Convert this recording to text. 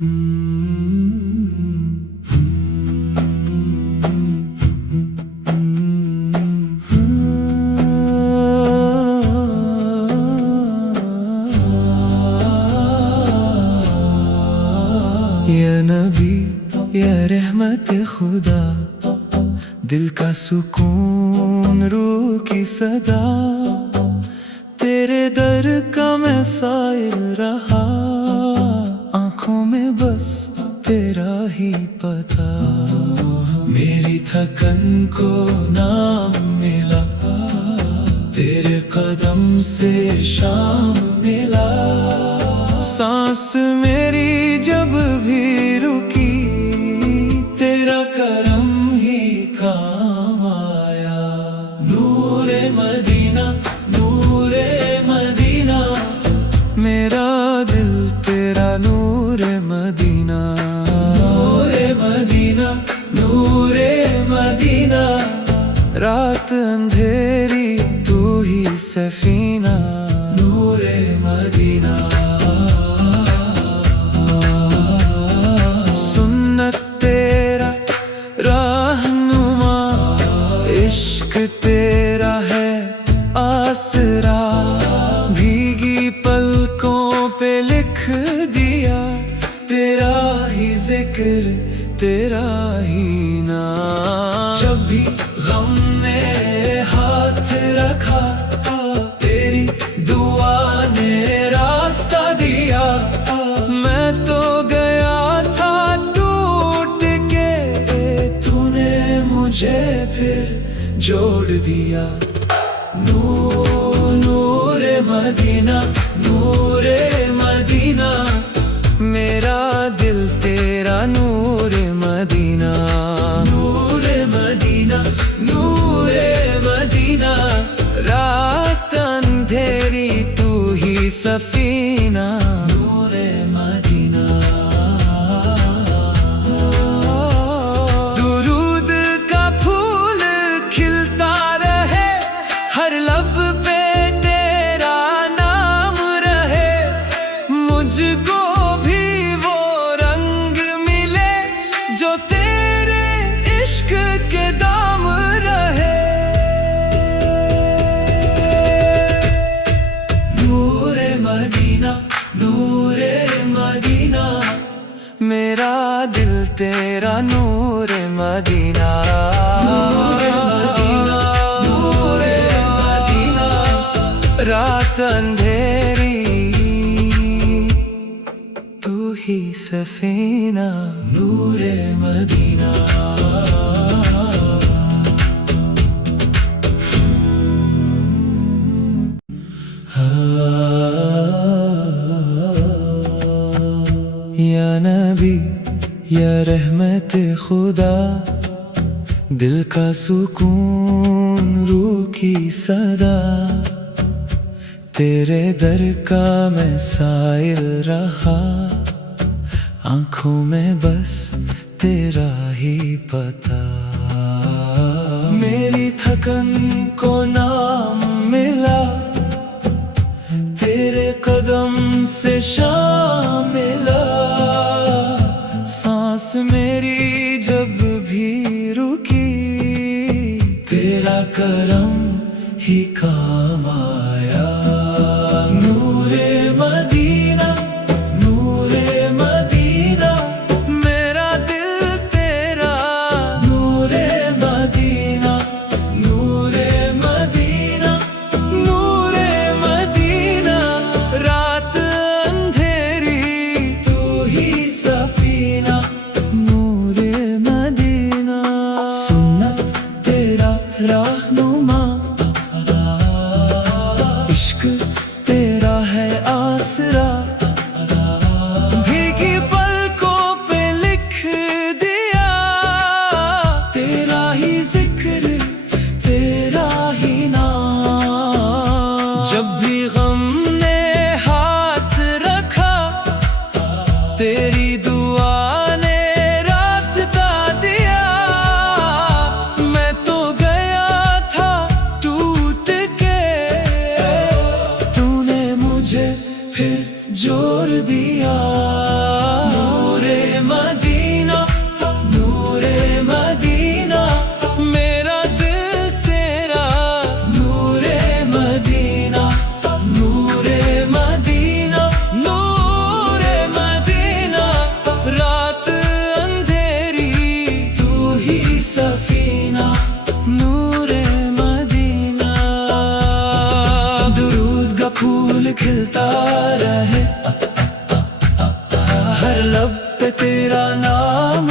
या नबी या रहमत खुदा, दिल का सुकून रूह की सदा, तेरे दर का मैं साइल रहा, आंखों में बस तेरा ही पता। मेरी थकन को नाम मिला, तेरे कदम से शाम मिला। सांस मेरी जब भी रुकी, तेरा करम ही काम आया। नूरे मदीना, नूरे मदीना, मेरा दिल तेरा नूरे मदीना। नूरे मदीना, नूरे मदीना, रात अंधेरी तू ही सफीना। नूरे मदीना, सुन्नत तेरा रहनुमा, इश्क तेरा है आसरा। भीगी पलकों पे लिख दिया, तेरा ही जिक्र तेरा ही नाम। जब भी गम ने हाथ रखा, तेरी दुआ ने रास्ता दिया। मैं तो गया था टूट के, तूने मुझे फिर जोड़ दिया। नूरे मदीना, नूरे मदीना, मेरा दिल तेरा नूरे मदीना। नूरे मदीना, नूरे मदीना, रात अंधेरी तू ही सफीना। नूरे मदीना, दुरूद का फूल खिलता रहे, हर लब पे तेरा नाम रहे। मुझको भी वो रंग मिले, जो तेरे इश्क के दाम रहे। नूरे मदीना, नूरे मदीना, मेरा दिल तेरा नूरे मदीना। नूरे मदीना, नूरे मदीना, रात अंधेरी तू ही सफीना। नूरे मदीना, या नबी या रहमत खुदा, दिल का सुकून रूह की सदा, तेरे दर का मैं साइल रहा, आंखों में बस तेरा ही पता। मेरी थकन को नाम मिला, तेरे कदम से शाम मिला। सांस मेरी जब भी रुकी, तेरा करम ही काम आया। नूरे मदीना, नूरे मदीना, मेरा दिल तेरा नूरे मदीना। नूरे मदीना, नूरे मदीना, रात अंधेरी तू ही सफीना। नूरे मदीना, सुन्नत तेरा रहनुमा, इश्क तेरा है आसरा। भीगी पलकों पे लिख दिया, तेरा ही जिक्र तेरा ही नाम। जब भी गम ने हाथ रखा, तेरी दुआ ने रास्ता दिया। मैं तो गया था टूट के, तूने मुझे फिर जोड़ दिया। हर लब पे तेरा नाम